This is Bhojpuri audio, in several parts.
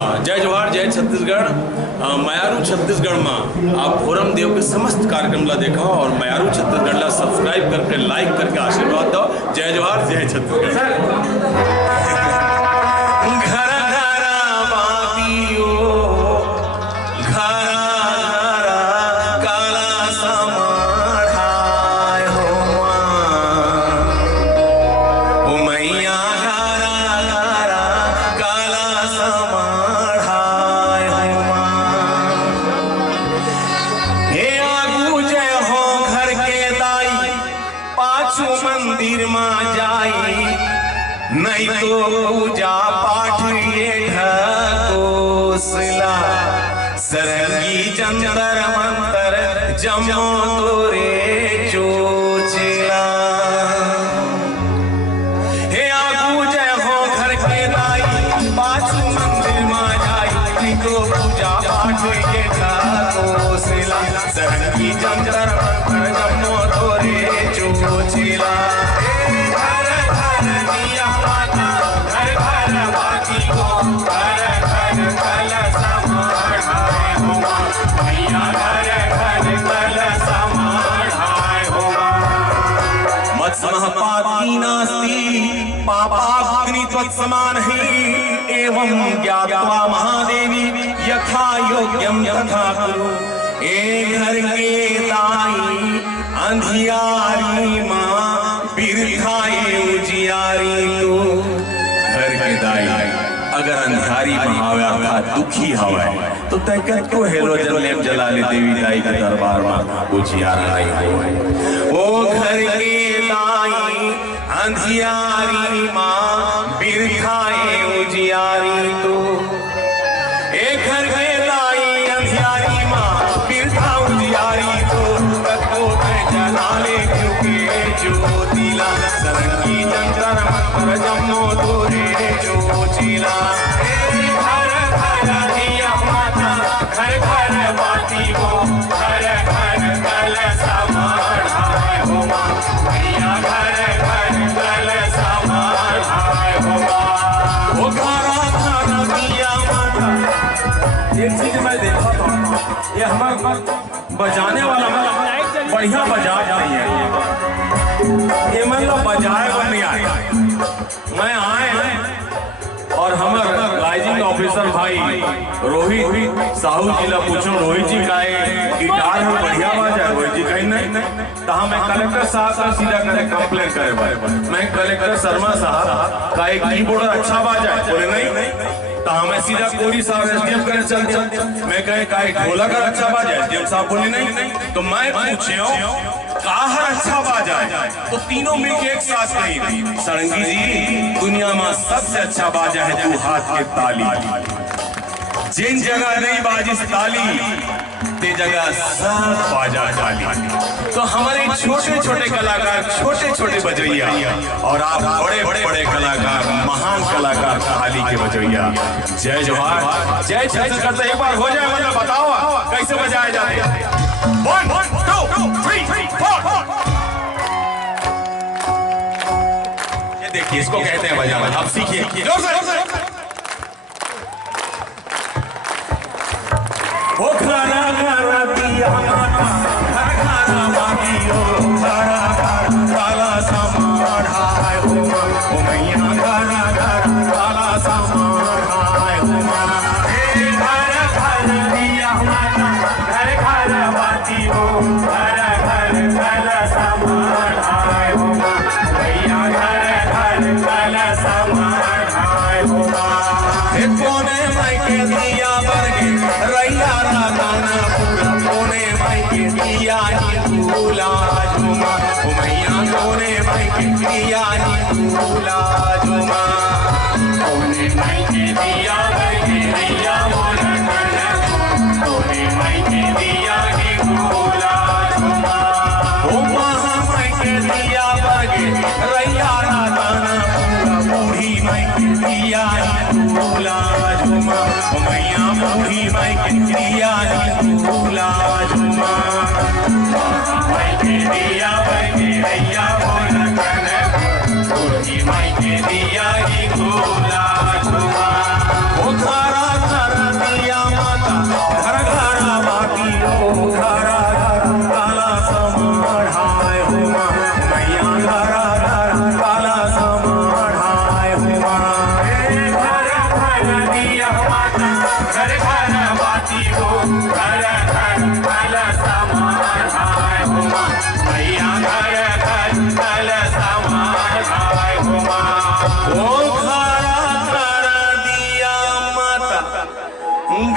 जय जोहार जय छत्तीसगढ़। मयारू छत्तीसगढ़ में आप भोरम देव के समस्त कार्यक्रम ला देखा और मयारू छत्तीसगढ़ ला सब्सक्राइब करके लाइक करके आशीर्वाद दो। जय जोहार जय छत्तीसगढ़। मंदिर में जाई नहीं तो पूजा पाठ ये ढकोसला सरंगी जंतर मंतर जमो तोरे चोचला। हे आगू जय हो घर के दाई पाछू मंदिर में जाई नहीं तो पूजा पाठ ये ढकोसला सरंगी जंतर मंतर जमो तोरे चोचला। समान ही एवं ज्ञात्वा महादेवी यथा योग्यम तथा कुरु। ए घर के दाई अंधियारी माँ बिरखाए उजियारी तू। घर के दाई अगर अंधियारी में हवा था दुखी हवा तो तैकत को हेलोजन लेप जला ले देवी दाई के दरबार में उजियारा नहीं हो। ओ घर के दाई अंधियारी माँ बिरखाए उजियारी तो। एक घर के दाई अंधियारी माँ बिरखा उजियारी तो तको जला ले क्योंकि ज्योतिला सरंगी जंतर मंतर जमो तोरे चोचला। घर घर दिया माता घर घर बाती हो घर घर कल समाढ़ाए हो माँ भैया घर घर कल समाढ़ाए हो माँ। वो खाना खाना दिया माता। एक चीज मैं देखा था ये हमारा बजाने वाला बढ़िया बजा नहीं है ये मतलब बजाए वो नहीं आए। मैं आए और हमारे लाइजिंग ऑफिसर भाई रोहित साहू जी ला पूछो रोहित जी का गिटार में बढ़िया आवाज है। रोहित जी कहीं नहीं तो हमें कलेक्टर साहब का सीधा करे कंप्लेन करे भाई मैं कलेक्टर शर्मा साहब का एक कीबोर्ड अच्छा आवाज है बोले नहीं तो हमें सीधा कोरी साहब एसडीएम करे चल मैं कहे का ढोलक का अच्छा आवाज है एसडीएम साहब बोले नहीं तो मैं पूछियो काहर अच्छा बाजा है तो तीनों मिलके एक साथ कही सरंगी जी दुनिया में सबसे अच्छा बाजा है तू हाथ के ताली। जिन जगह नहीं बाजिस ताली ते जगह सब बाजा ताली। तो हमारे छोटे छोटे कलाकार छोटे छोटे बजैया और आप बड़े बड़े कलाकार महान कलाकार ताली के बजैया। जय जोहार जय छत्तीसगढ़। एक बार हो जाए मतलब बताओ कैसे बजाए जाते हैं। 1 2 3 4 ये देखिए इसको कहते हैं बजाना। आप सीखिए जोर से। ओ खाना खाना दिया माता घर खाना बातियो खाना काला समाढ़ाए हो ओ मैया खाना काला समाढ़ाए हो घर घर दिया माता घर घर बातियो घर घर काला समाढ़ाए हो मैया घर घर काला समाढ़ाए हो। कोने माई के दिया बरगे रैया गाना पूरा कोने माई के दिया नी भूला झुमा ओ मैया कोने माई के दिया नी भूला झुमा कोने माई के दिया बरगे रैया मोरा गाना कोने माई के दिया नी भूला झुमा ओ महा माई के दिया बरगे रैया गाना पूरा बूढ़ी माई के दिया नी भूला झुमा ओ मैया बूढ़ी माई के दिया नी भूला झुमा माई के दिया बरगे रैया मोरा गाना बूढ़ी माई के दिया नी भूला झुमा। ओ खारा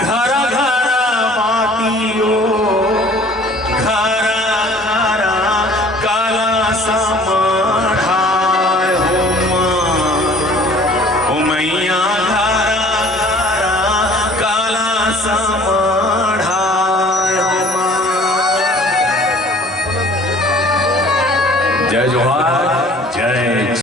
घर